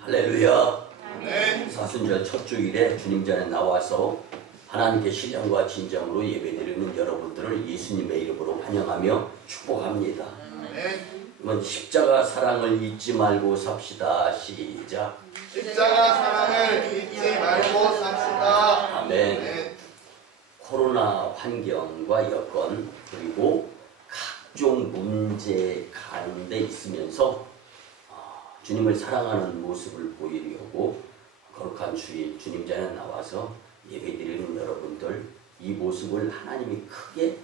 할렐루야. 네. 사순절 첫 주일에 주님 전에 나와서 하나님께 신령과 진정으로 예배드리는 여러분들을 예수님의 이름으로 환영하며 축복합니다. 네. 이번 십자가 사랑을 잊지 말고 삽시다. 시작. 십자가 사랑을 잊지 말고 삽시다. 아멘. 네. 코로나 환경과 여건 그리고 각종 문제 가운데 있으면서 주님을 사랑하는 모습을 보이려고 거룩한 주일 주님 전에 나와서 예배드리는 여러분들, 이 모습을 하나님이 크게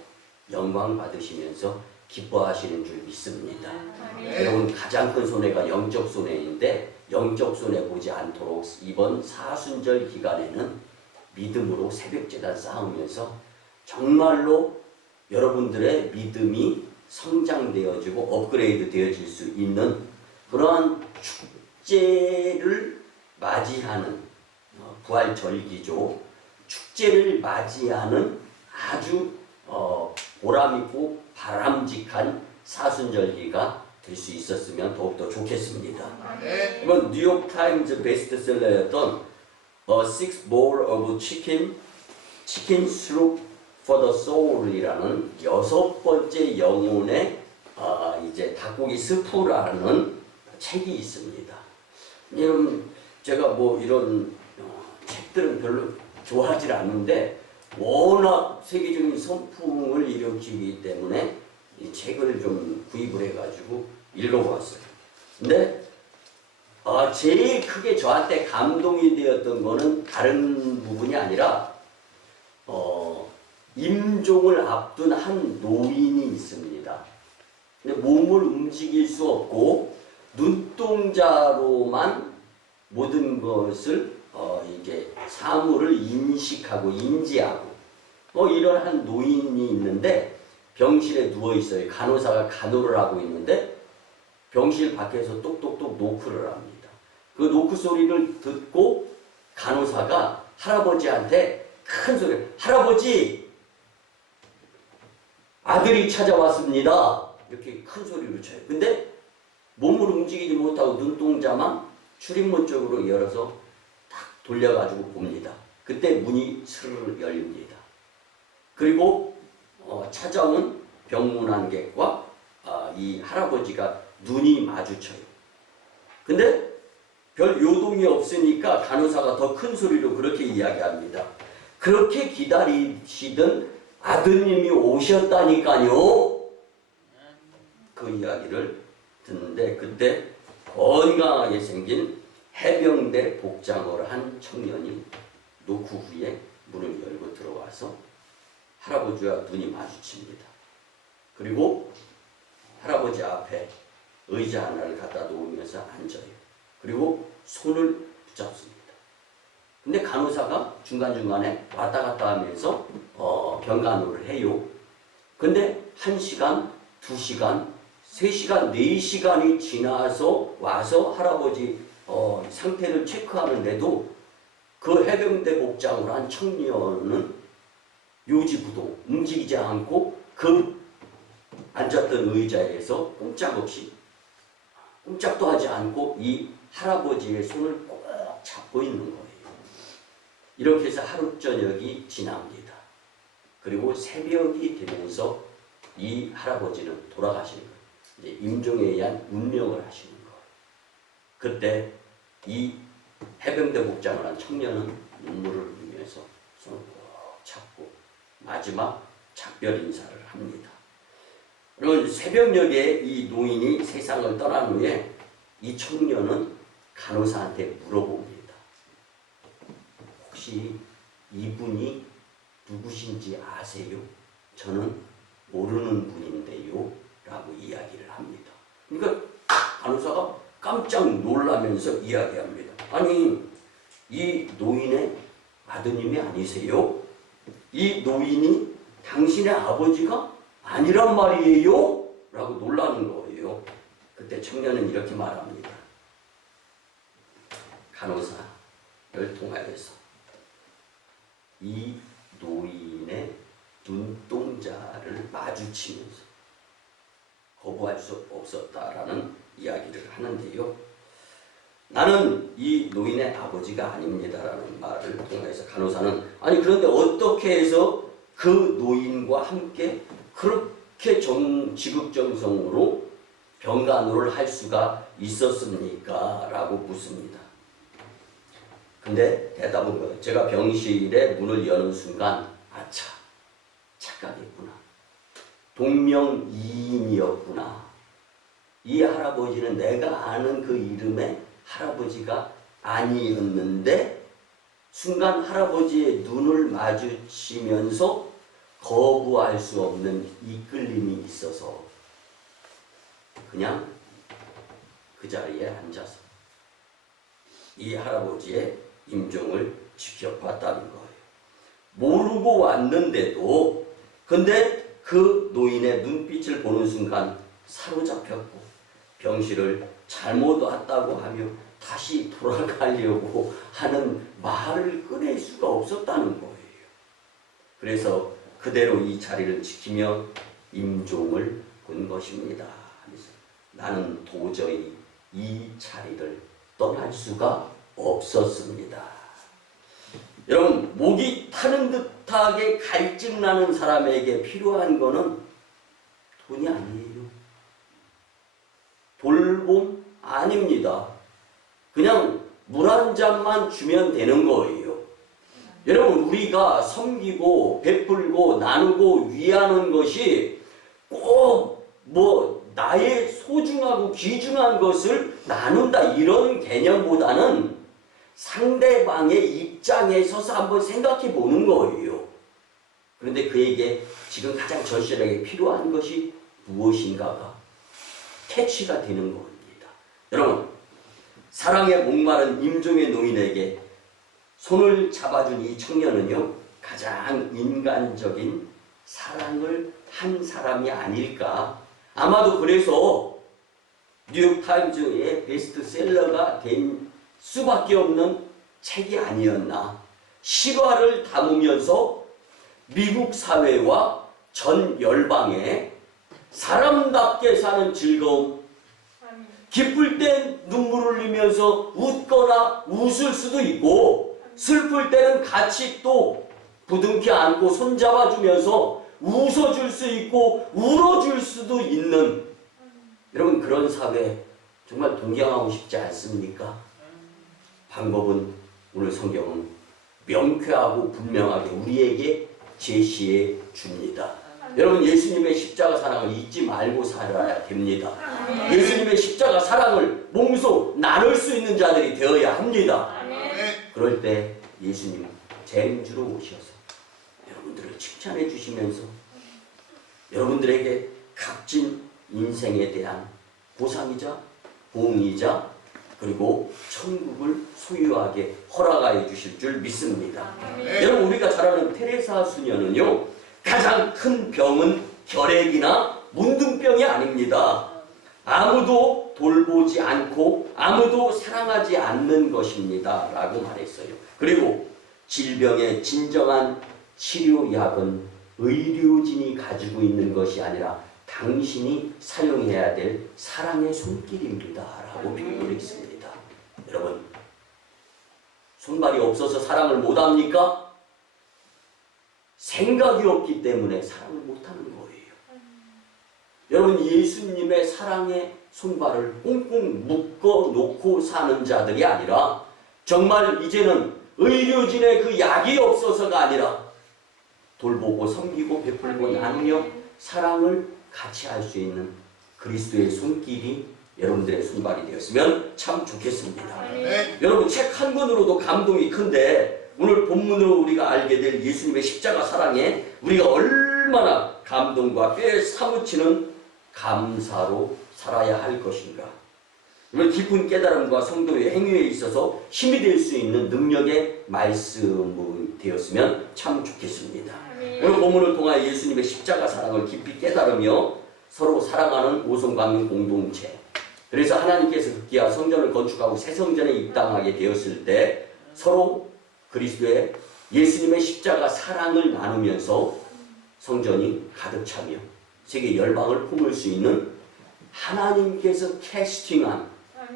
영광 받으시면서 기뻐하시는 줄 믿습니다. 네. 여러분, 가장 큰 손해가 영적 손해인데, 영적 손해 보지 않도록 이번 사순절 기간에는 믿음으로 새벽제단 쌓으면서 정말로 여러분들의 믿음이 성장되어지고 업그레이드 되어질 수 있는 그러한 축제를 맞이하는 부활절기죠. 축제를 맞이하는 아주 보람있고 바람직한 사순절기가 될 수 있었으면 더욱더 좋겠습니다. 네. 이번 뉴욕타임즈 베스트셀러였던 Six Bowl of Chicken Soup for the Soul이라는 6번째 영혼의 이제 닭고기 스프라는 책이 있습니다. 여러분, 제가 뭐 이런 책들은 별로 좋아하지 않는데 워낙 세계적인 선풍을 일으키기 때문에 이 책을 좀 구입을 해가지고 읽어보았어요. 근데 제일 크게 저한테 감동이 되었던 거는 다른 부분이 아니라 임종을 앞둔 한 노인이 있습니다. 근데 몸을 움직일 수 없고 눈동자로만 모든 것을 이게 사물을 인식하고 인지하고 이런 한 노인이 있는데 병실에 누워 있어요. 간호사가 간호를 하고 있는데 병실 밖에서 똑똑똑 노크를 합니다. 그 노크 소리를 듣고 간호사가 할아버지한테 큰 소리, 할아버지! 아들이 찾아왔습니다. 이렇게 큰 소리로 쳐요. 근데 몸을 움직이지 못하고 눈동자만 출입문 쪽으로 열어서 딱 돌려가지고 봅니다. 그때 문이 스르르 열립니다. 그리고 찾아온 병문안객과 이 할아버지가 눈이 마주쳐요. 근데 별 요동이 없으니까 간호사가 더 큰 소리로 그렇게 이야기합니다. 그렇게 기다리시던 아드님이 오셨다니까요. 그 이야기를 듣는데 그때 건강하게 생긴 해병대 복장을 한 청년이 노크 후에 문을 열고 들어와서 할아버지와 눈이 마주칩니다. 그리고 할아버지 앞에 의자 하나를 갖다 놓으면서 앉아요. 그리고 손을 붙잡습니다. 근데 간호사가 중간중간에 왔다 갔다 하면서 병간호를 해요. 근데 1시간, 2시간, 3시간, 4시간이 지나서 와서 할아버지 상태를 체크하는데도 그 해병대 복장을 한 청년은 요지부동 움직이지 않고 그 앉았던 의자에서 꼼짝도 하지 않고 이 할아버지의 손을 꼭 잡고 있는 거예요. 이렇게 해서 하루 저녁이 지납니다. 그리고 새벽이 되면서 이 할아버지는 돌아가시는 거예요. 이제 임종에 의한 운명을 하시는 거예요. 그때 이 해병대 복장을 한 청년은 눈물을 흘리면서 손을 꼭 잡고 마지막 작별 인사를 합니다. 그리고 새벽녘에 이 노인이 세상을 떠난 후에 이 청년은 간호사한테 물어봅니다. 혹시 이분이 누구신지 아세요? 저는 모르는 분인데요. 라고 이야기를 합니다. 그러니까 간호사가 깜짝 놀라면서 이야기합니다. 아니, 이 노인의 아드님이 아니세요? 이 노인이 당신의 아버지가 아니란 말이에요? 라고 놀라는 거예요. 그때 청년은 이렇게 말합니다. 간호사를 통하여서 이 노인의 눈동자를 마주치면서 거부할 수 없었다라는 이야기를 하는데요. 나는 이 노인의 아버지가 아닙니다라는 말을 통해서 간호사는 아니 그런데 어떻게 해서 그 노인과 함께 그렇게 지극정성으로 병간호를 할 수가 있었습니까? 라고 묻습니다. 근데 대답은 거예요. 제가 병실의 문을 여는 순간 아차 착각했구나. 동명이인이었구나. 이 할아버지는 내가 아는 그 이름의 할아버지가 아니었는데 순간 할아버지의 눈을 마주치면서 거부할 수 없는 이끌림이 있어서 그냥 그 자리에 앉아서 이 할아버지의 임종을 지켜봤다는 거예요. 모르고 왔는데도 근데 그 노인의 눈빛을 보는 순간 사로잡혔고 병실을 잘못 왔다고 하며 다시 돌아가려고 하는 말을 꺼낼 수가 없었다는 거예요. 그래서 그대로 이 자리를 지키며 임종을 본 것입니다. 나는 도저히 이 자리를 떠날 수가 없었습니다. 여러분, 목이 타는 듯하게 갈증나는 사람에게 필요한 거는 돈이 아니에요. 돌봄 아닙니다. 그냥 물 한 잔만 주면 되는 거예요. 여러분, 우리가 섬기고 베풀고 나누고 위하는 것이 꼭 나의 소중하고 귀중한 것을 나눈다 이런 개념보다는 상대방의 입장에 서서 한번 생각해 보는 거예요. 그런데 그에게 지금 가장 절실하게 필요한 것이 무엇인가가 캐치가 되는 겁니다. 여러분, 사랑에 목마른 임종의 노인에게 손을 잡아준 이 청년은요, 가장 인간적인 사랑을 한 사람이 아닐까. 아마도 그래서 뉴욕타임즈의 베스트셀러가 된 수밖에 없는 책이 아니었나. 실화를 담으면서 미국 사회와 전 열방에 사람답게 사는 즐거움, 기쁠 땐 눈물을 흘리면서 웃거나 웃을 수도 있고 슬플 때는 같이 또 부둥켜 안고 손잡아주면서 웃어줄 수 있고 울어줄 수도 있는, 여러분, 그런 사회 정말 동경하고 싶지 않습니까? 방법은 오늘 성경은 명쾌하고 분명하게 우리에게 제시해 줍니다. 여러분, 예수님의 십자가 사랑을 잊지 말고 살아야 됩니다. 예수님의 십자가 사랑을 몸소 나눌 수 있는 자들이 되어야 합니다. 그럴 때 예수님은 쟁주로 오셔서 여러분들을 칭찬해 주시면서 여러분들에게 값진 인생에 대한 보상이자 보응이자 그리고 천국을 소유하게 허락하여 주실 줄 믿습니다. 여러분, 우리가 잘 아는 테레사 수녀는요, 가장 큰 병은 결핵이나 문둥병이 아닙니다. 아무도 돌보지 않고 아무도 사랑하지 않는 것입니다 라고 말했어요. 그리고 질병의 진정한 치료약은 의료진이 가지고 있는 것이 아니라 당신이 사용해야 될 사랑의 손길입니다 라고 표현을 했습니다. 여러분, 손발이 없어서 사랑을 못합니까? 생각이 없기 때문에 사랑을 못하는 거예요. 여러분, 예수님의 사랑의 손발을 꽁꽁 묶어 놓고 사는 자들이 아니라 정말 이제는 의료진의 그 약이 없어서가 아니라 돌보고 섬기고 베풀고 나누며 사랑을 같이 할 수 있는 그리스도의 손길이 여러분들의 손발이 되었으면 참 좋겠습니다. 여러분, 책 한 권으로도 감동이 큰데 오늘 본문으로 우리가 알게 될 예수님의 십자가 사랑에 우리가 얼마나 감동과 뼈에 사무치는 감사로 살아야 할 것인가. 깊은 깨달음과 성도의 행위에 있어서 힘이 될 수 있는 능력의 말씀이 되었으면 참 좋겠습니다. 오늘 본문을 통하여 예수님의 십자가 사랑을 깊이 깨달으며 서로 사랑하는 오성광명 공동체, 그래서 하나님께서 급기야 성전을 건축하고 새 성전에 입당하게 되었을 때 서로 그리스도의 예수님의 십자가 사랑을 나누면서 성전이 가득 차며 세계 열방을 품을 수 있는 하나님께서 캐스팅한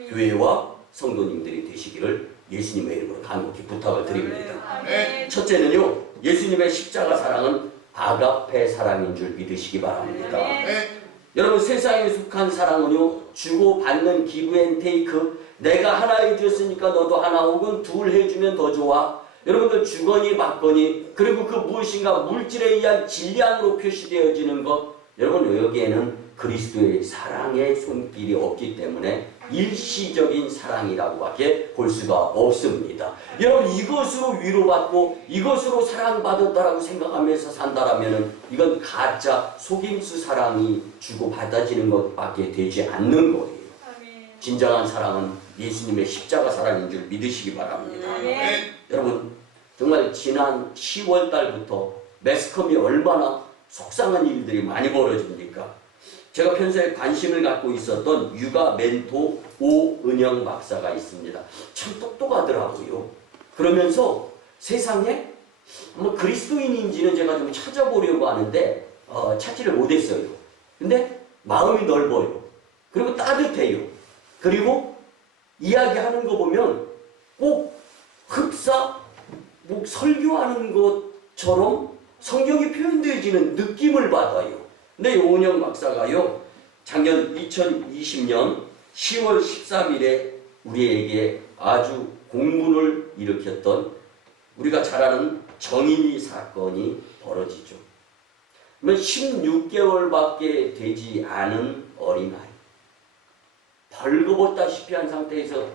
교회와 성도님들이 되시기를 예수님의 이름으로 간곡히 부탁을 드립니다. 아멘. 첫째는요, 예수님의 십자가 사랑은 아가페 사랑인 줄 믿으시기 바랍니다. 아멘. 여러분, 세상에 속한 사랑은요, 주고 받는 기브 앤 테이크, 내가 하나 해줬으니까 너도 하나, 혹은 둘 해주면 더 좋아. 여러분들 주거니 받거니, 그리고 그 무엇인가 물질에 의한 질량으로 표시되어지는 것, 여러분 여기에는 그리스도의 사랑의 손길이 없기 때문에 일시적인 사랑이라고밖에 볼 수가 없습니다. 여러분, 이것으로 위로받고 이것으로 사랑받았다라고 생각하면서 산다라면은 이건 가짜 속임수 사랑이 주고 받아지는 것밖에 되지 않는 거예요. 진정한 사랑은 예수님의 십자가 사랑인 줄 믿으시기 바랍니다. 아멘. 여러분, 정말 지난 10월 달부터 매스컴이 얼마나 속상한 일들이 많이 벌어집니까? 제가 평소에 관심을 갖고 있었던 육아 멘토 오은영 박사가 있습니다. 참 똑똑하더라고요. 그러면서 세상에 그리스도인인지는 제가 좀 찾아보려고 하는데 찾지를 못했어요. 근데 마음이 넓어요. 그리고 따뜻해요. 그리고 이야기하는 거 보면 꼭 흡사, 설교하는 것처럼 성경이 표현되어지는 느낌을 받아요. 근데 오은영 박사가요, 작년 2020년 10월 13일에 우리에게 아주 공분을 일으켰던, 우리가 잘 아는 정인이 사건이 벌어지죠. 그러면 16개월밖에 되지 않은 어린아이, 벌거벗다시피 한 상태에서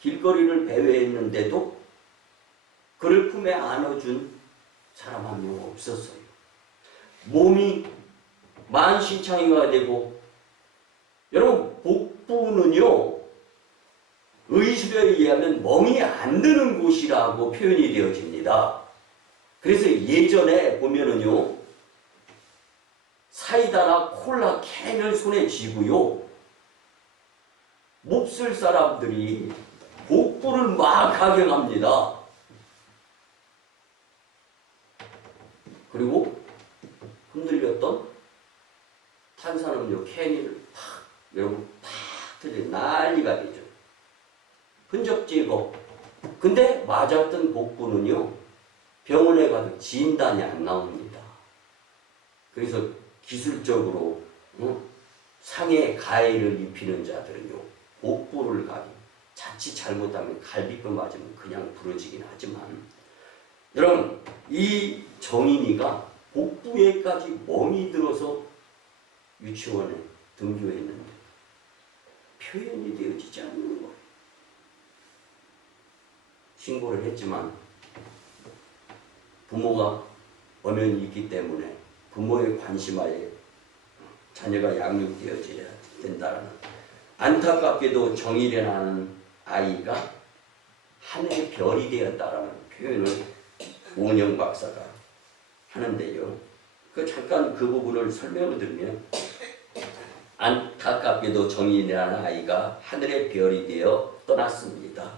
길거리를 배회했는데도 그를 품에 안아준 사람 한 명 없었어요. 몸이 만신창이가 되고, 여러분, 복부는요, 의술에 의하면 멍이 안 드는 곳이라고 표현이 되어집니다. 그래서 예전에 보면은요, 사이다나 콜라 캔을 손에 쥐고요, 몹쓸 사람들이 복부를 막 가격합니다. 그리고 흔들렸던 탄산음료 캔을 팍, 여러분, 팍 터져 난리가 되죠. 흔적 제거. 근데 맞았던 복부는요, 병원에 가도 진단이 안 나옵니다. 그래서 기술적으로 상해 가해를 입히는 자들은요, 복부를 자칫 잘못하면 갈비뼈 맞으면 그냥 부러지긴 하지만, 여러분, 이 정인이가 복부에까지 멍이 들어서 유치원에 등교했는데 표현이 되어지지 않는 거예요. 신고를 했지만 부모가 엄연히 있기 때문에 부모의 관심하에 자녀가 양육되어져야 된다는, 안타깝게도 정일이라는 아이가 하늘의 별이 되었다라는 표현을 오은영 박사가 하는데요. 잠깐 그 부분을 설명을 드리면, 안타깝게도 정인이라는 아이가 하늘의 별이 되어 떠났습니다.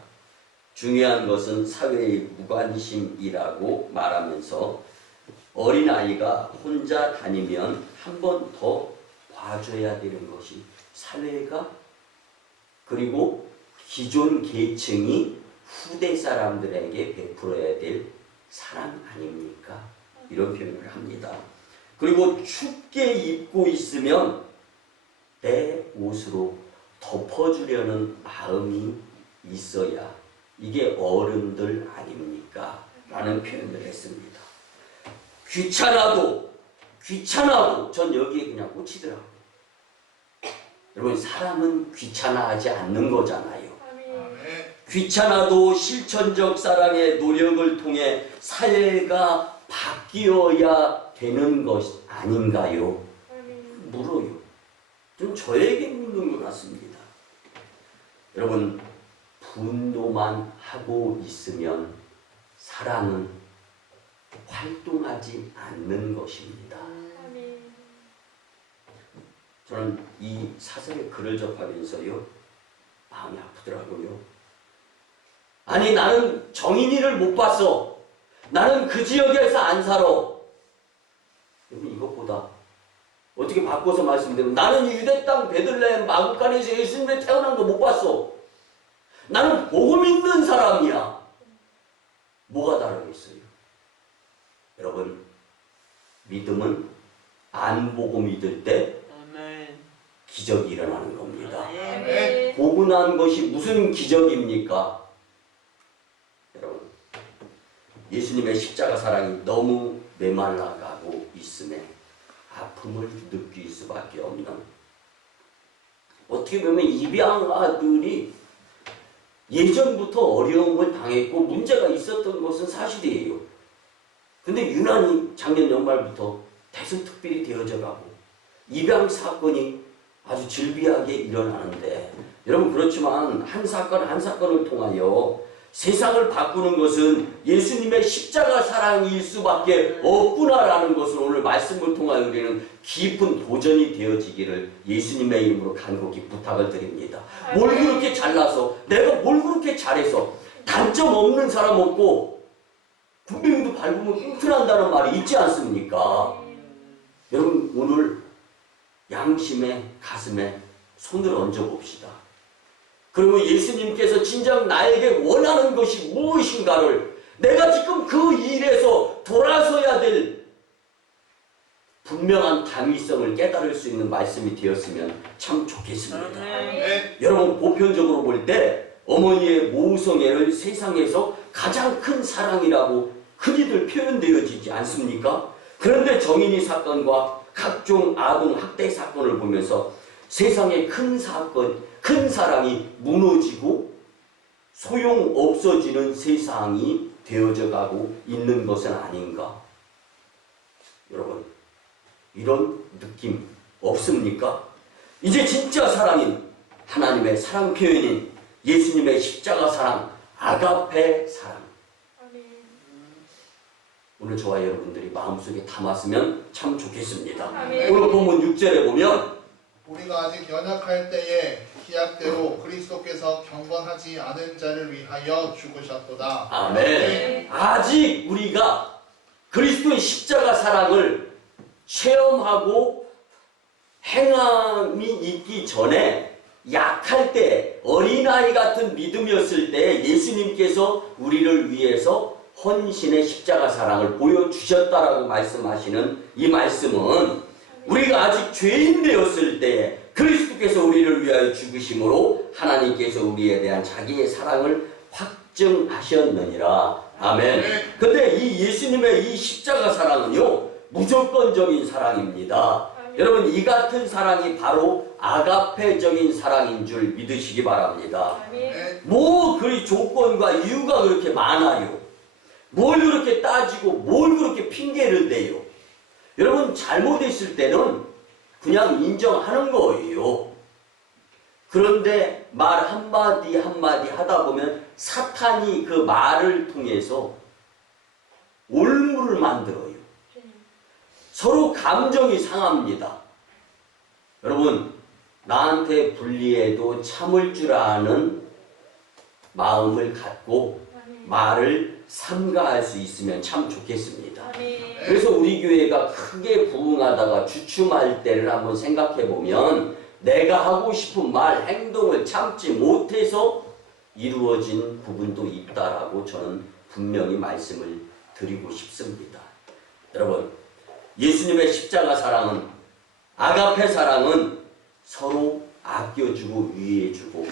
중요한 것은 사회의 무관심이라고 말하면서, 어린아이가 혼자 다니면 한 번 더 봐줘야 되는 것이 사회가, 그리고 기존 계층이 후대 사람들에게 베풀어야 될 사랑 아닙니까? 이런 표현을 합니다. 그리고 춥게 입고 있으면 내 옷으로 덮어주려는 마음이 있어야 이게 어른들 아닙니까? 라는 표현을 했습니다. 귀찮아도 전 여기에 그냥 꽂히더라고요. 여러분, 사람은 귀찮아하지 않는 거잖아요. 귀찮아도 실천적 사랑의 노력을 통해 사회가 바뀌어야 되는 것 아닌가요? 물어요. 좀 저에게 묻는 것 같습니다. 여러분, 분노만 하고 있으면 사랑은 활동하지 않는 것입니다. 저는 이 사설의 글을 접하면서요, 마음이 아프더라고요. 아니, 나는 정인이를 못 봤어. 나는 그 지역에서 안 살아. 여러분, 이것보다 어떻게 바꿔서 말씀드리면, 나는 유대 땅 베들레헴 마구간에서 예수님이 태어난 거 못 봤어. 나는 복음 있는 사람이야. 뭐가 다르겠어요? 여러분, 믿음은 안 보고 믿을 때 기적이 일어나는 겁니다. 보고 난 것이 무슨 기적입니까? 여러분, 예수님의 십자가 사랑이 너무 메말라가고 있음에 아픔을 느낄 수밖에 없는, 어떻게 보면 입양아들이 예전부터 어려움을 당했고 문제가 있었던 것은 사실이에요. 근데 유난히 작년 연말부터 대서특별히 되어져 가고 입양 사건이 아주 질비하게 일어나는데, 여러분, 그렇지만 한 사건 한 사건을 통하여 세상을 바꾸는 것은 예수님의 십자가 사랑일 수밖에 없구나라는 것을 오늘 말씀을 통하여 우리는 깊은 도전이 되어지기를 예수님의 이름으로 간곡히 부탁을 드립니다. 뭘 그렇게 잘나서, 내가 뭘 그렇게 잘해서, 단점 없는 사람 없고 군뱅이도 밟으면 튼튼한다는 말이 있지 않습니까? 여러분, 오늘 양심의 가슴에 손을 얹어봅시다. 그리고 예수님께서 진정 나에게 원하는 것이 무엇인가를, 내가 지금 그 일에서 돌아서야 될 분명한 당위성을 깨달을 수 있는 말씀이 되었으면 참 좋겠습니다. 여러분, 보편적으로 볼 때 어머니의 모성애를 세상에서 가장 큰 사랑이라고 흔히들 표현되어지지 않습니까? 그런데 정인이 사건과 각종 아동 학대 사건을 보면서 세상의 큰 사건, 큰 사랑이 무너지고 소용 없어지는 세상이 되어져 가고 있는 것은 아닌가? 여러분, 이런 느낌 없습니까? 이제 진짜 사랑인 하나님의 사랑 표현인 예수님의 십자가 사랑, 아가페 사랑, 오늘 저와 여러분들이 마음속에 담았으면 참 좋겠습니다. 오늘 본문 6절에 보면 우리가 아직 연약할 때에 기약대로 그리스도께서 경건하지 않은 자를 위하여 죽으셨도다. 아멘. 아직 우리가 그리스도의 십자가 사랑을 체험하고 행함이 있기 전에, 약할 때, 어린아이 같은 믿음이었을 때 예수님께서 우리를 위해서 헌신의 십자가 사랑을 보여주셨다라고 말씀하시는 이 말씀은, 우리가 아직 죄인 되었을 때 그리스도께서 우리를 위하여 죽으심으로 하나님께서 우리에 대한 자기의 사랑을 확증하셨느니라. 아멘. 근데 이 예수님의 이 십자가 사랑은요, 무조건적인 사랑입니다. 여러분, 이 같은 사랑이 바로 아가페적인 사랑인 줄 믿으시기 바랍니다. 뭐 그리 조건과 이유가 그렇게 많아요. 뭘 그렇게 따지고 뭘 그렇게 핑계를 대요. 여러분, 잘못했을 때는 그냥 인정하는 거예요. 그런데 말 한마디 한마디 하다 보면 사탄이 그 말을 통해서 올무를 만들어요. 서로 감정이 상합니다. 여러분, 나한테 불리해도 참을 줄 아는 마음을 갖고 말을 삼가할 수 있으면 참 좋겠습니다. 그래서 우리 교회가 크게 부흥하다가 주춤할 때를 한번 생각해 보면, 내가 하고 싶은 말, 행동을 참지 못해서 이루어진 부분도 있다라고 저는 분명히 말씀을 드리고 싶습니다. 여러분, 예수님의 십자가 사랑은, 아가페 사랑은 서로 아껴주고 위해주고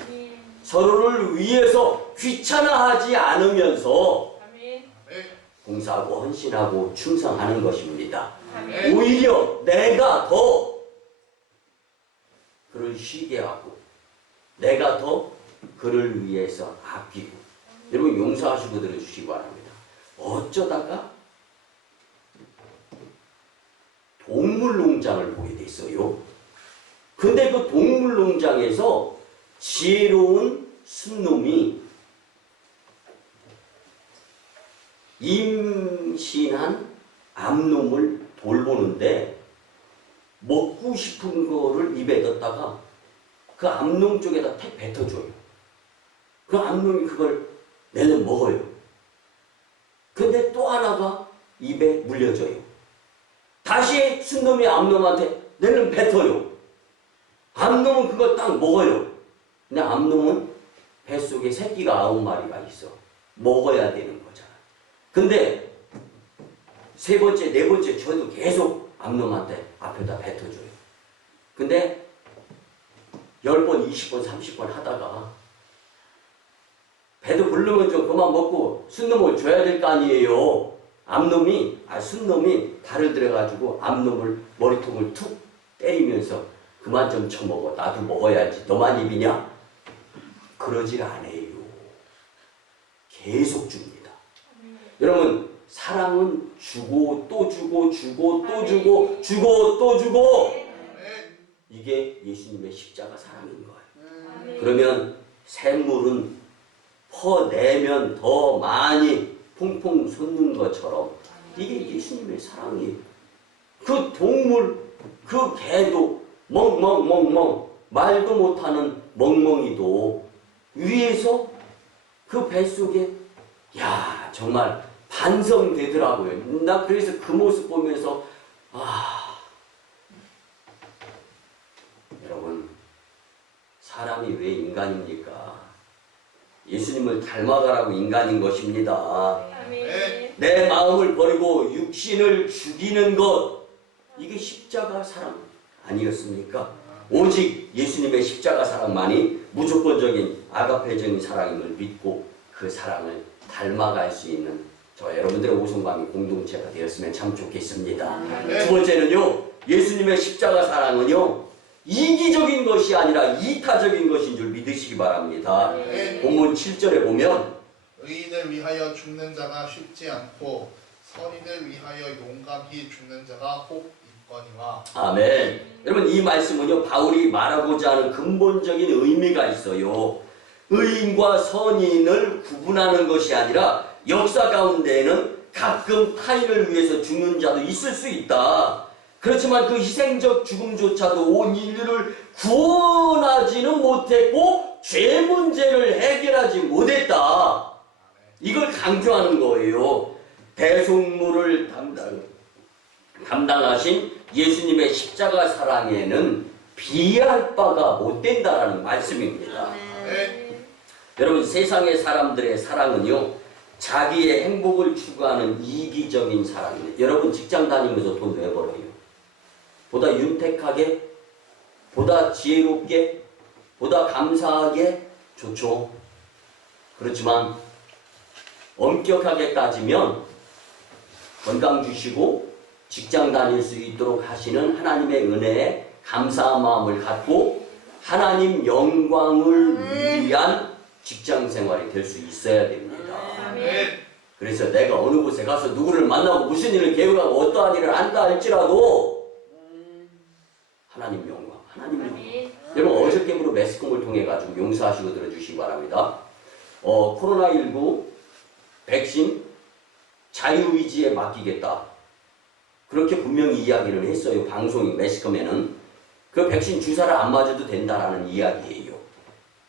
서로를 위해서 귀찮아하지 않으면서 봉사하고 헌신하고 충성하는 것입니다. 오히려 내가 더 그를 쉬게 하고, 내가 더 그를 위해서 아끼고. 여러분, 용서하시고 들어주시기 바랍니다. 어쩌다가 동물농장을 보게 됐어요. 근데 그 동물농장에서 지혜로운 순놈이 임신한 암놈을 돌보는데, 먹고 싶은 거를 입에 넣다가 그 암놈 쪽에다 탁 뱉어줘요. 그 암놈이 그걸 내려 먹어요. 근데 또 하나가 입에 물려줘요. 다시 순놈이 암놈한테 내는 뱉어요. 암놈은 그걸 딱 먹어요. 근데 암놈은 뱃속에 새끼가 9마리가 있어. 먹어야 되는 거잖아. 근데 세 번째, 네 번째 저도 계속 암놈한테 앞에다 뱉어줘요. 근데 10번, 20번, 30번 하다가 배도 부르면 좀 그만 먹고 순놈을 줘야 될 거 아니에요. 순놈이 발을 들여가지고 암놈을 머리통을 툭 때리면서 그만 좀 쳐먹어. 나도 먹어야지. 너만 입이냐? 그러질 않아요. 계속 줍니다. 여러분, 사랑은 주고 또 주고 주고 또 주고 주고 또 주고, 이게 예수님의 십자가 사랑인 거예요. 그러면 샘물은 퍼내면 더 많이 풍풍 솟는 것처럼 이게 예수님의 사랑이에요. 그 동물, 그 개도 멍멍멍멍 말도 못하는 멍멍이도 위에서 그 뱃속에 정말 반성되더라고요. 나 그래서 그 모습 보면서 여러분, 사람이 왜 인간입니까? 예수님을 닮아가라고 인간인 것입니다. 내 마음을 버리고 육신을 죽이는 것, 이게 십자가 사랑 아니었습니까? 오직 예수님의 십자가 사랑만이 무조건적인 아가페적인 사랑임을 믿고 그 사랑을 닮아갈 수 있는 저 여러분들의 오성광의 공동체가 되었으면 참 좋겠습니다. 두 번째는요, 예수님의 십자가 사랑은요, 이기적인 것이 아니라 이타적인 것인 줄 믿으시기 바랍니다. 본문 7절에 보면 의인을 위하여 죽는 자가 쉽지 않고 선인을 위하여 용감히 죽는 자가 혹 있거니와. 아멘. 여러분, 이 말씀은요, 바울이 말하고자 하는 근본적인 의미가 있어요. 의인과 선인을 구분하는 것이 아니라 역사 가운데에는 가끔 타인을 위해서 죽는 자도 있을 수 있다. 그렇지만 그 희생적 죽음조차도 온 인류를 구원하지는 못했고 죄 문제를 해결하지 못했다. 이걸 강조하는 거예요. 대속물을 담당하신 예수님의 십자가 사랑에는 비할 바가 못 된다라는 말씀입니다. 여러분, 세상의 사람들의 사랑은요, 자기의 행복을 추구하는 이기적인 사랑입니다. 여러분, 직장 다니면서 돈 왜 벌어요? 보다 윤택하게, 보다 지혜롭게, 보다 감사하게 좋죠. 그렇지만 엄격하게 따지면 건강 주시고 직장 다닐 수 있도록 하시는 하나님의 은혜에 감사한 마음을 갖고 하나님 영광을 위한 직장 생활이 될 수 있어야 됩니다. 그래서 내가 어느 곳에 가서 누구를 만나고 무슨 일을 계획하고 어떠한 일을 한다 할지라도 하나님 영광, 하나님 영광. 여러분, 어저께부로 매스컴을 통해 가지고 용서하시고 들어주시기 바랍니다. 코로나19 백신 자유의지에 맡기겠다. 그렇게 분명히 이야기를 했어요. 방송인 매스컴에는. 그 백신 주사를 안 맞아도 된다라는 이야기예요.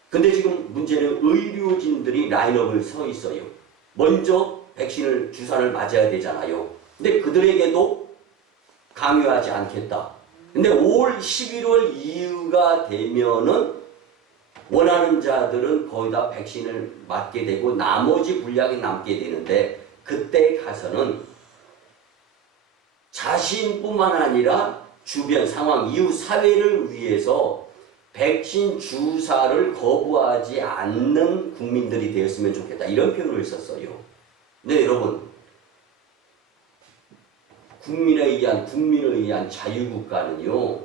근데 지금 문제는 의료진들이 라인업을 서 있어요. 먼저 백신을 주사를 맞아야 되잖아요. 근데 그들에게도 강요하지 않겠다. 근데 올 11월 이후가 되면은 원하는 자들은 거의 다 백신을 맞게 되고 나머지 분량이 남게 되는데, 그때 가서는 자신뿐만 아니라 주변 상황, 이웃 사회를 위해서 백신 주사를 거부하지 않는 국민들이 되었으면 좋겠다. 이런 표현을 썼어요. 네, 여러분. 국민에 의한 자유국가는요,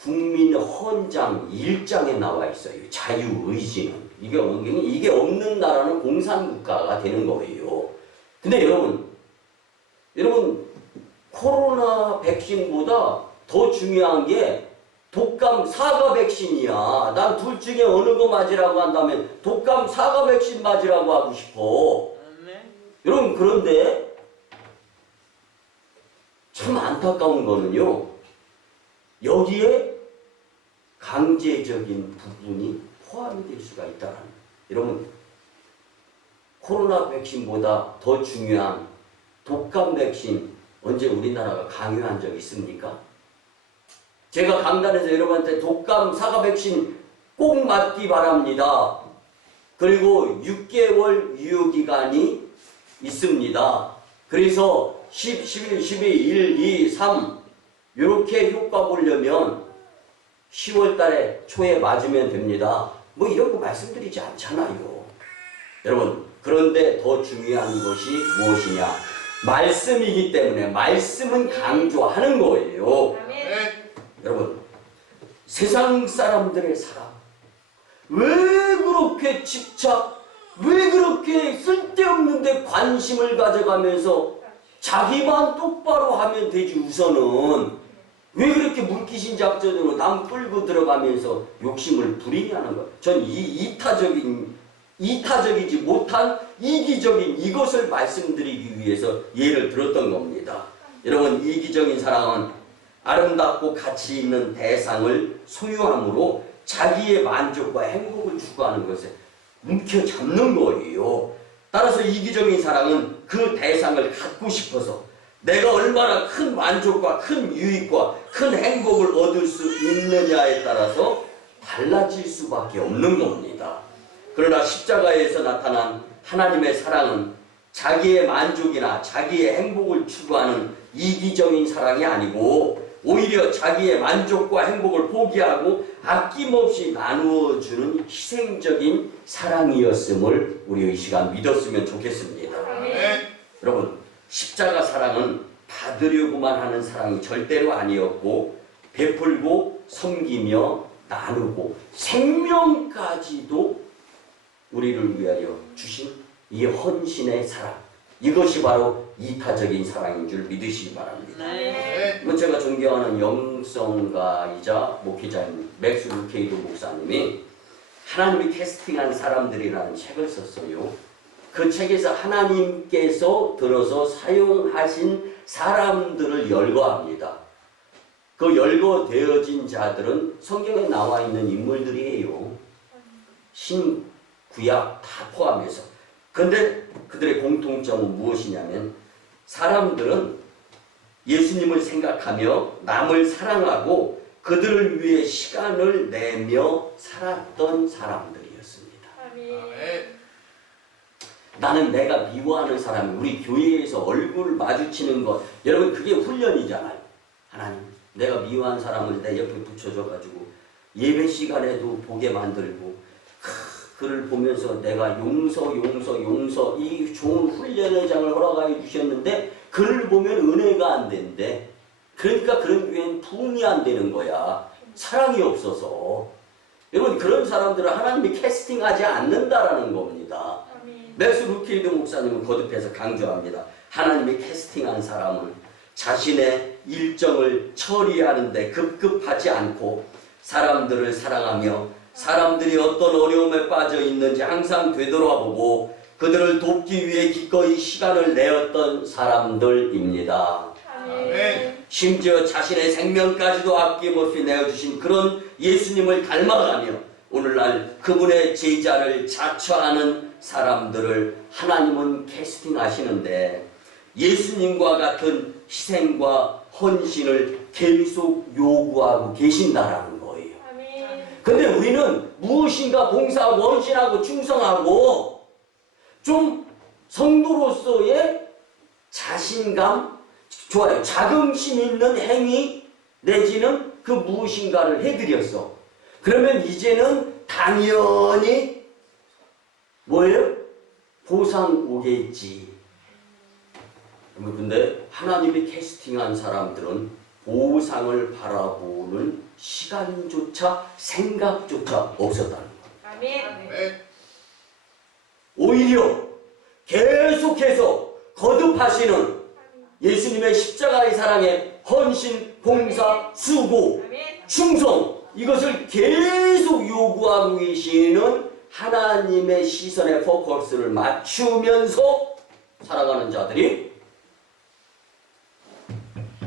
국민 헌장 1장에 나와 있어요. 자유의지는. 이게 없는 나라는 공산국가가 되는 거예요. 근데 여러분, 코로나 백신보다 더 중요한 게 독감 사과 백신이야. 난 둘 중에 어느 거 맞으라고 한다면 독감 사과 백신 맞으라고 하고 싶어. 여러분, 그런데 참 안타까운 거는요, 여기에 강제적인 부분이 포함이 될 수가 있다는. 여러분, 코로나 백신보다 더 중요한 독감 백신 언제 우리나라가 강요한 적 있습니까? 제가 강단에서 여러분한테 독감 사과 백신 꼭 맞기 바랍니다. 그리고 6개월 유효기간이 있습니다. 그래서 10, 11, 12, 1, 2, 3 이렇게 효과 보려면 10월 달에 초에 맞으면 됩니다. 뭐 이런 거 말씀드리지 않잖아요. 여러분, 그런데 더 중요한 것이 무엇이냐? 말씀이기 때문에 말씀은 강조하는 거예요. 여러분, 세상 사람들의 사랑, 왜 그렇게 집착, 왜 그렇게 쓸데없는데 관심을 가져가면서 자기만 똑바로 하면 되지 우선은 왜 그렇게 물귀신 작전으로 남 끌고 들어가면서 욕심을 부리냐는 거예요. 전 이타적이지 못한 이기적인 이것을 말씀드리기 위해서 예를 들었던 겁니다. 여러분, 이기적인 사랑은 아름답고 가치 있는 대상을 소유함으로 자기의 만족과 행복을 추구하는 것에 움켜잡는 거예요. 따라서 이기적인 사랑은 그 대상을 갖고 싶어서 내가 얼마나 큰 만족과 큰 유익과 큰 행복을 얻을 수 있느냐에 따라서 달라질 수밖에 없는 겁니다. 그러나 십자가에서 나타난 하나님의 사랑은 자기의 만족이나 자기의 행복을 추구하는 이기적인 사랑이 아니고 오히려 자기의 만족과 행복을 포기하고 아낌없이 나누어주는 희생적인 사랑이었음을 우리 이 시간 믿었으면 좋겠습니다. 네. 여러분, 십자가 사랑은 받으려고만 하는 사랑이 절대로 아니었고 베풀고 섬기며 나누고 생명까지도 우리를 위하여 주신 이 헌신의 사랑, 이것이 바로 이타적인 사랑인 줄 믿으시기 바랍니다. 네. 제가 존경하는 영성가이자 목회자인 맥스 루케이도 목사님이 하나님이 캐스팅한 사람들이라는 책을 썼어요. 그 책에서 하나님께서 들어서 사용하신 사람들을 열거합니다. 그 열거되어진 자들은 성경에 나와 있는 인물들이에요. 신구약 다 포함해서. 근데 그들의 공통점은 무엇이냐면 사람들은 예수님을 생각하며 남을 사랑하고 그들을 위해 시간을 내며 살았던 사람들이었습니다. 아멘. 나는 내가 미워하는 사람이 우리 교회에서 얼굴 마주치는 것, 여러분 그게 훈련이잖아요. 하나님, 내가 미워한 사람을 내 옆에 붙여줘가지고 예배 시간에도 보게 만들고 그를 보면서 내가 용서 이 좋은 훈련의 장을 허락하여 주셨는데 그를 보면 은혜가 안 된대. 그러니까 그런 교회는 부흥이 안 되는 거야. 사랑이 없어서. 여러분, 그런 사람들은 하나님이 캐스팅하지 않는다라는 겁니다. 맥스 루케이드 목사님은 거듭해서 강조합니다. 하나님이 캐스팅한 사람은 자신의 일정을 처리하는데 급급하지 않고 사람들을 사랑하며 사람들이 어떤 어려움에 빠져 있는지 항상 되돌아보고 그들을 돕기 위해 기꺼이 시간을 내었던 사람들입니다. 아멘. 심지어 자신의 생명까지도 아낌없이 내어주신 그런 예수님을 닮아가며 오늘날 그분의 제자를 자처하는 사람들을 하나님은 캐스팅하시는데 예수님과 같은 희생과 헌신을 계속 요구하고 계신다라는 거예요. 근데 우리는 무엇인가 봉사하고 헌신하고 충성하고 좀 성도로서의 자신감, 좋아요. 자긍심 있는 행위 내지는 그 무엇인가를 해드렸어. 그러면 이제는 당연히 뭐예요? 보상 오겠지. 근데 하나님이 캐스팅한 사람들은 보상을 바라보는 시간조차 생각조차 없었다는 거예요. 아멘. 오히려 계속해서 거듭하시는 예수님의 십자가의 사랑에 헌신, 봉사, 수고, 충성 이것을 계속 요구하고 계시는 하나님의 시선의 포커스를 맞추면서 살아가는 자들이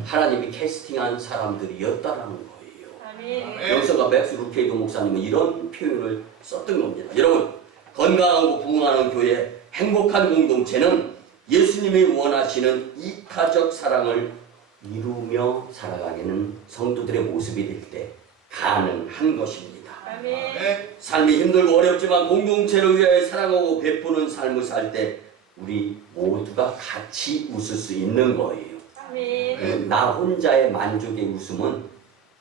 하나님이 캐스팅한 사람들이었다라는 거예요. 여기서가 맥스 루케이도 목사님은 이런 표현을 썼던 겁니다. 여러분, 건강하고 부흥하는 교회, 행복한 공동체는 예수님이 원하시는 이타적 사랑을 이루며 살아가는 성도들의 모습이 될 때 가능한 것입니다. 아멘. 삶이 힘들고 어렵지만 공동체를 위하여 사랑하고 베푸는 삶을 살 때 우리 모두가 같이 웃을 수 있는 거예요. 나 혼자의 만족의 웃음은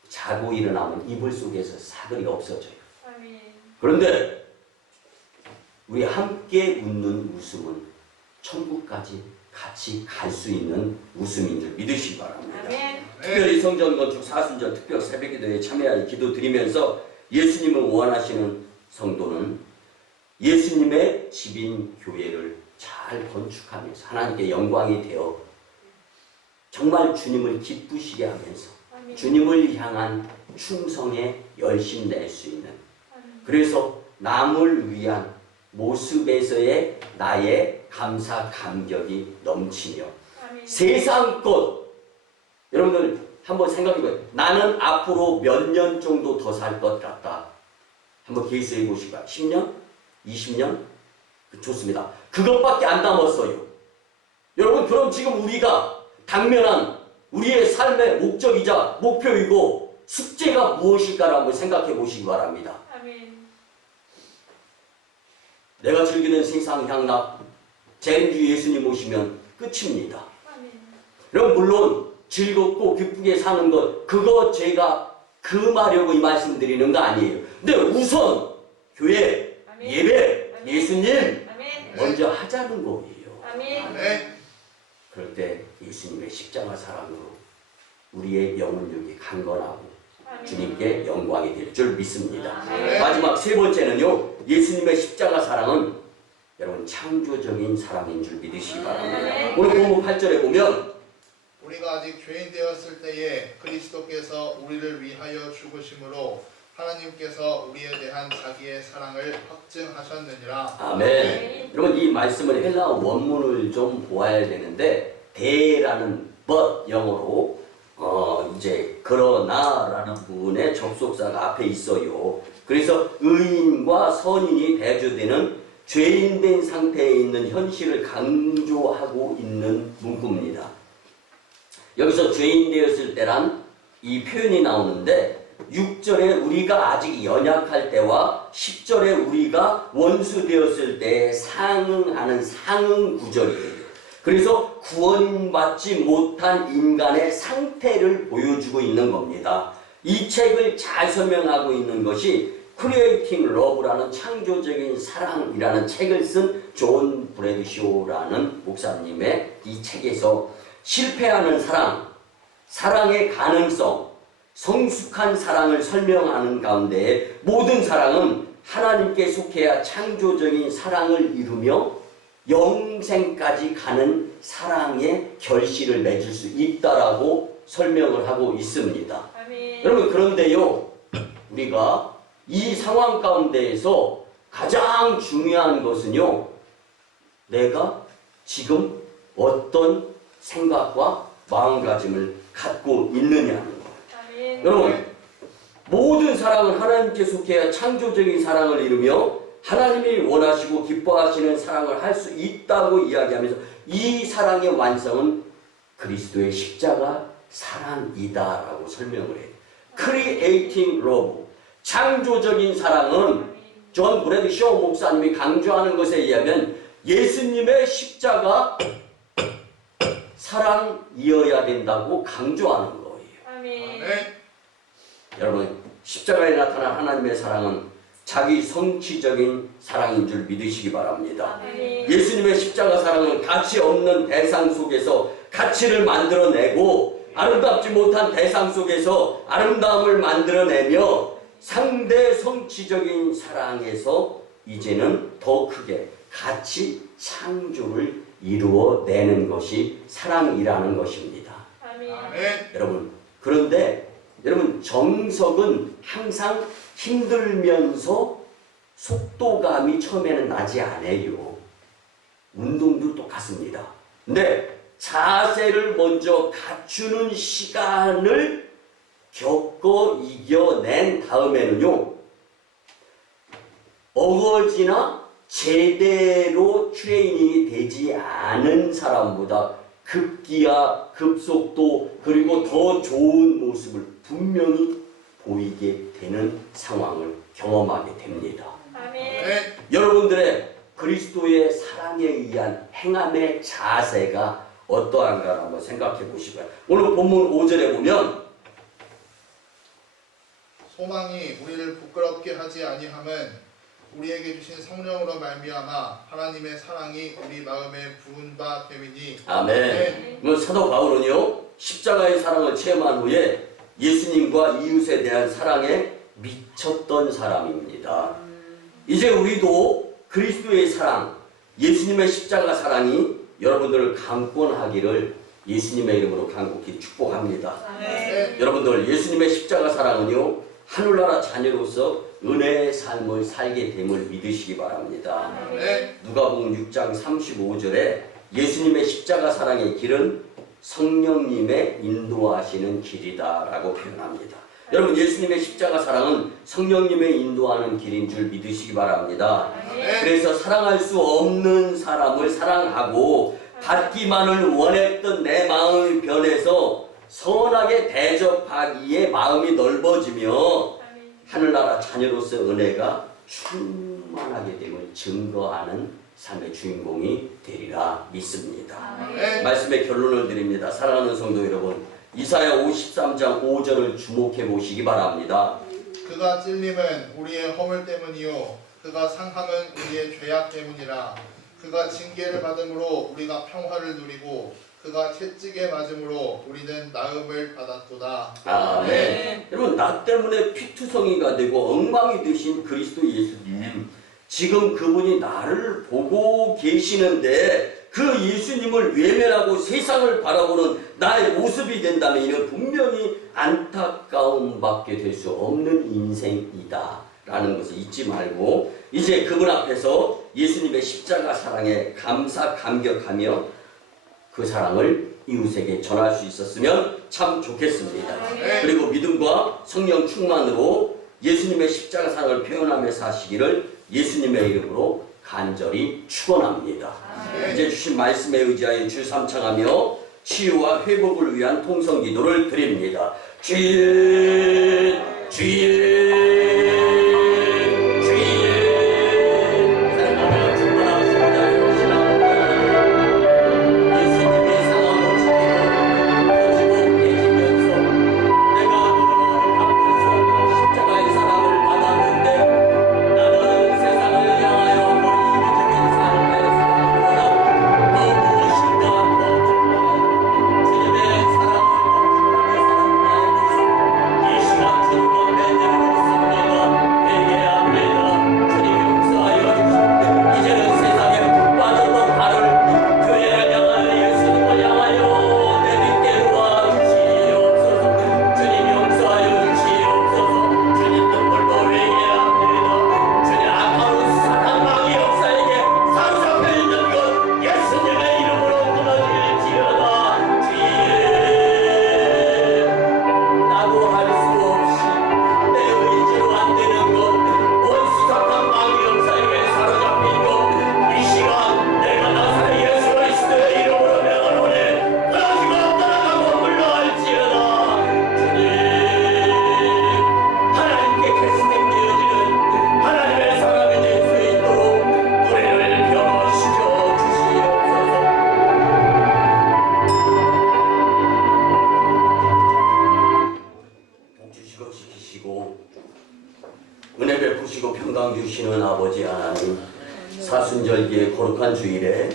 자고 일어나면 이불 속에서 사글이 없어져요. 그런데 우리 함께 웃는 웃음은 천국까지 같이 갈 수 있는 웃음인 줄 믿으시기 바랍니다. 특별히 성전 건축 사순절 특별 새벽기도에 참여하여 기도드리면서 예수님을 원하시는 성도는 예수님의 집인 교회를 잘 건축하면서 하나님께 영광이 되어 정말 주님을 기쁘시게 하면서 주님을 향한 충성에 열심 낼 수 있는, 그래서 남을 위한 모습에서의 나의 감사 감격이 넘치며 세상 것, 여러분들 한번 생각해봐요. 나는 앞으로 몇 년 정도 더 살 것 같다. 한번 계획해 보시고 10년? 20년? 좋습니다. 그것밖에 안 남았어요. 여러분, 그럼 지금 우리가 당면한 우리의 삶의 목적이자 목표이고 숙제가 무엇일까를 한번 생각해 보시기 바랍니다. 내가 즐기는 세상 향락, 재림주 예수님 오시면 끝입니다. 그럼 물론 즐겁고 기쁘게 사는 것, 그거 제가 금하려고 이 말씀 드리는 거 아니에요. 근데 우선 교회, 예배, 예수님 먼저 하자는 거예요. 그럴 때 예수님의 십자가 사랑으로 우리의 영혼력이 강건하고 주님께 영광이 될 줄 믿습니다. 마지막 세 번째는요, 예수님의 십자가 사랑은 여러분 창조적인 사랑인 줄 믿으시기 바랍니다. 오늘 본문 8절에 보면 우리가 아직 죄인 되었을 때에 그리스도께서 우리를 위하여 죽으심으로 하나님께서 우리에 대한 자기의 사랑을 확증하셨느니라. 아멘. 여러분, 이 말씀을 헬라 원문을 좀 보아야 되는데, 대라는 but 영어로 이제 그러나라는 부분에 접속사가 앞에 있어요. 그래서 의인과 선인이 대조되는 죄인된 상태에 있는 현실을 강조하고 있는 문구입니다. 여기서 죄인 되었을 때란 이 표현이 나오는데 6절에 우리가 아직 연약할 때와 10절에 우리가 원수 되었을 때에 상응하는 상응 구절이에요. 그래서 구원받지 못한 인간의 상태를 보여주고 있는 겁니다. 이 책을 잘 설명하고 있는 것이 Creating Love라는 창조적인 사랑이라는 책을 쓴 존 브래드쇼라는 목사님의 이 책에서 실패하는 사랑, 사랑의 가능성, 성숙한 사랑을 설명하는 가운데 모든 사랑은 하나님께 속해야 창조적인 사랑을 이루며 영생까지 가는 사랑의 결실을 맺을 수 있다라고 설명을 하고 있습니다. 여러분, 그런데요, 우리가 이 상황 가운데에서 가장 중요한 것은요, 내가 지금 어떤 생각과 마음가짐을 갖고 있느냐는 거예요. 여러분, 모든 사랑은 하나님께 속해야 창조적인 사랑을 이루며 하나님이 원하시고 기뻐하시는 사랑을 할 수 있다고 이야기하면서 이 사랑의 완성은 그리스도의 십자가 사랑이다라고 설명을 해요. Creating Love, 창조적인 사랑은 존 브래드쇼 목사님이 강조하는 것에 의하면 예수님의 십자가 사랑이어야 된다고 강조하는 거예요. 여러분, 십자가에 나타난 하나님의 사랑은 자기 성취적인 사랑인 줄 믿으시기 바랍니다. 예수님의 십자가 사랑은 가치 없는 대상 속에서 가치를 만들어내고 아름답지 못한 대상 속에서 아름다움을 만들어내며 상대 성취적인 사랑에서 이제는 더 크게 가치 창조를 이루어내는 것이 사랑이라는 것입니다. 여러분, 그런데 여러분, 정석은 항상 힘들면서 속도감이 처음에는 나지 않아요. 운동도 똑같습니다. 근데 자세를 먼저 갖추는 시간을 겪어 이겨낸 다음에는요, 어거지나 제대로 트레이닝이 되지 않은 사람보다 급기야, 급속도, 그리고 더 좋은 모습을 분명히 보이게 되는 상황을 경험하게 됩니다. 아멘. 여러분들의 그리스도의 사랑에 의한 행함의 자세가 어떠한가 한번 생각해 보시고요. 오늘 본문 5절에 보면 소망이 우리를 부끄럽게 하지 아니함은 우리에게 주신 성령으로 말미암아 하나님의 사랑이 우리 마음에 부은 바 됨이니. 아멘. 뭐 사도 바울은요 십자가의 사랑을 체험한 후에 예수님과 이웃에 대한 사랑에 미쳤던 사람입니다. 이제 우리도 그리스도의 사랑, 예수님의 십자가 사랑이 여러분들을 강권하기를 예수님의 이름으로 간곡히 축복합니다. 여러분들 예수님의 십자가 사랑은요 하늘나라 자녀로서 은혜의 삶을 살게 됨을 믿으시기 바랍니다. 누가복음 6장 35절에 예수님의 십자가 사랑의 길은 성령님의 인도하시는 길이다 라고 표현합니다. 여러분 예수님의 십자가 사랑은 성령님의 인도하는 길인 줄 믿으시기 바랍니다. 그래서 사랑할 수 없는 사람을 사랑하고 받기만을 원했던 내 마음이 변해서 선하게 대접하기에 마음이 넓어지며 하늘나라 자녀로서 은혜가 충만하게 됨을 증거하는 삶의 주인공이 되리라 믿습니다. 말씀의 결론을 드립니다. 사랑하는 성도 여러분, 이사야 53장 5절을 주목해 보시기 바랍니다. 그가 찔림은 우리의 허물 때문이요 그가 상함은 우리의 죄악 때문이라. 그가 징계를 받음으로 우리가 평화를 누리고 그가 채찍에 맞음으로 우리는 나음을 받았도다. 아멘. 여러분 나 때문에 피투성이가 되고 엉망이 되신 그리스도 예수님, 지금 그분이 나를 보고 계시는데 그 예수님을 외면하고 세상을 바라보는 나의 모습이 된다면 이는 분명히 안타까움밖에 될 수 없는 인생이다 라는 것을 잊지 말고 이제 그분 앞에서 예수님의 십자가 사랑에 감사 감격하며 그 사랑을 이웃에게 전할 수 있었으면 참 좋겠습니다. 그리고 믿음과 성령 충만으로 예수님의 십자가 사랑을 표현하며 사시기를 예수님의 이름으로 간절히 축원합니다. 이제 주신 말씀에 의지하여 주 삼창하며 치유와 회복을 위한 통성 기도를 드립니다. 주님, 주님, 은혜 베푸시고 평강 주시는 아버지 하나님, 사순절기의 거룩한 주일에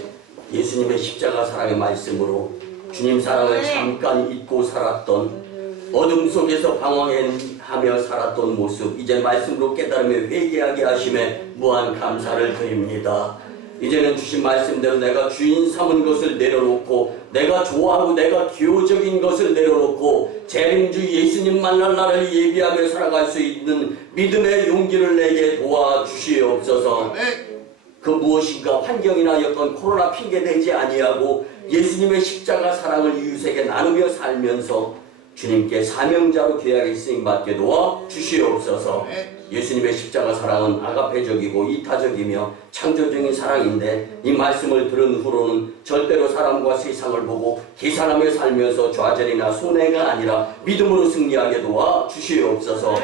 예수님의 십자가 사랑의 말씀으로 주님 사랑을 잠깐 잊고 살았던, 어둠 속에서 방황하며 살았던 모습, 이제 말씀으로 깨달으며 회개하게 하심에 무한 감사를 드립니다. 이제는 주신 말씀대로 내가 주인 삼은 것을 내려놓고, 내가 좋아하고 내가 기호적인 것을 내려놓고 재림주 예수님 만날 날을 예비하며 살아갈 수 있는 믿음의 용기를 내게 도와주시옵소서. 그 무엇인가 환경이나 여건 코로나 핑계대지 아니하고 예수님의 십자가 사랑을 이웃에게 나누며 살면서 주님께 사명자로 귀하게 쓰임받게 도와주시옵소서. 예수님의 십자가 사랑은 아가페적이고 이타적이며 창조적인 사랑인데, 이 말씀을 들은 후로는 절대로 사람과 세상을 보고 계산하며 살면서 좌절이나 손해가 아니라 믿음으로 승리하게 도와주시옵소서.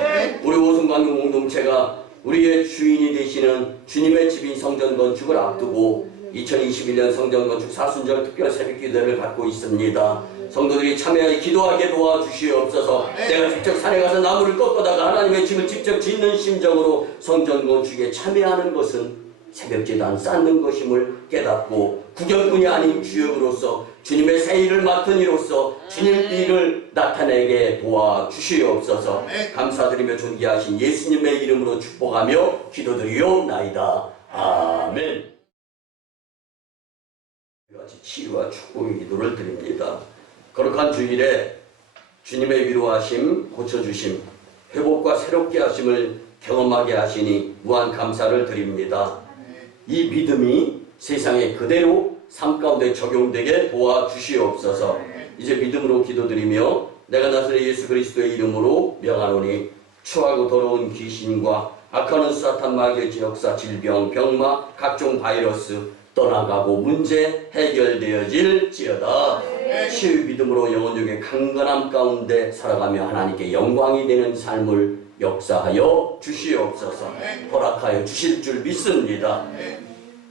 우리 오순광경 공동체가 우리의 주인이 되시는 주님의 집인 성전 건축을 앞두고 2021년 성전 건축 사순절 특별 새벽 기도를 갖고 있습니다. 성도들이 참여하여 기도하게 도와주시옵소서. 내가 직접 산에 가서 나무를 꺾어다가 하나님의 집을 직접 짓는 심정으로 성전 건축에 참여하는 것은 새벽 제단 쌓는 것임을 깨닫고 구경꾼이 아닌 주역으로서 주님의 새 일을 맡은 이로써 주님 일을 나타내게 도와주시옵소서. 감사드리며 존귀하신 예수님의 이름으로 축복하며 기도드리옵나이다. 아멘. 같이 치유와 축복의 기도를 드립니다. 거룩한 주일에 주님의 위로하심, 고쳐주심, 회복과 새롭게 하심을 경험하게 하시니 무한 감사를 드립니다. 이 믿음이 세상에 그대로 삶 가운데 적용되게 도와주시옵소서. 이제 믿음으로 기도드리며 내가 나사렛 예수 그리스도의 이름으로 명하노니 추하고 더러운 귀신과 악하는 사탄 마귀의 역사, 질병, 병마, 각종 바이러스 떠나가고 문제 해결되어질지어다. 치유 믿음으로 영혼중의 강건함 가운데 살아가며 하나님께 영광이 되는 삶을 역사하여 주시옵소서. 허락하여 주실 줄 믿습니다.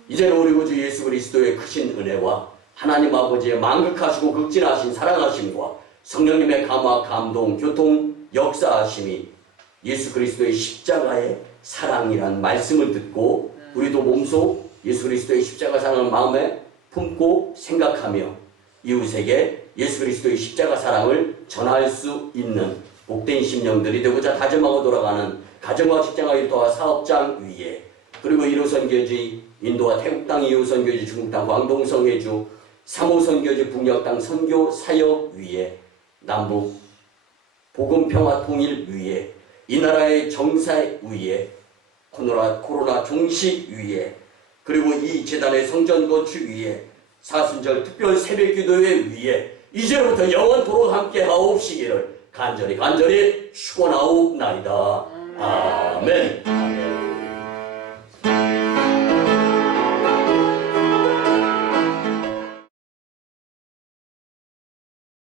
이제는 우리 구주 예수 그리스도의 크신 은혜와 하나님 아버지의 만극하시고 극진하신 사랑하심과 성령님의 감화, 감동, 교통, 역사하심이 예수 그리스도의 십자가의 사랑이란 말씀을 듣고 우리도 몸소 예수 그리스도의 십자가 사랑을 마음에 품고 생각하며 이웃에게 예수 그리스도의 십자가 사랑을 전할 수 있는 복된 심령들이 되고자 다짐하고 돌아가는 가정과 직장과 일터와 사업장 위에, 그리고 1호 선교지 인도와 태국 땅, 2호 선교지 중국 땅, 광동 성회주, 3호 선교지 북녘 땅 선교 사역 위에, 남북 복음 평화 통일 위에, 이 나라의 정사 위에, 코로나 종식 위에, 그리고 이 재단의 성전 건축 위에, 사순절 특별 새벽 기도회 위에 이제부터 영원토록 함께 하옵시기를 간절히 축원하옵나이다. 아멘.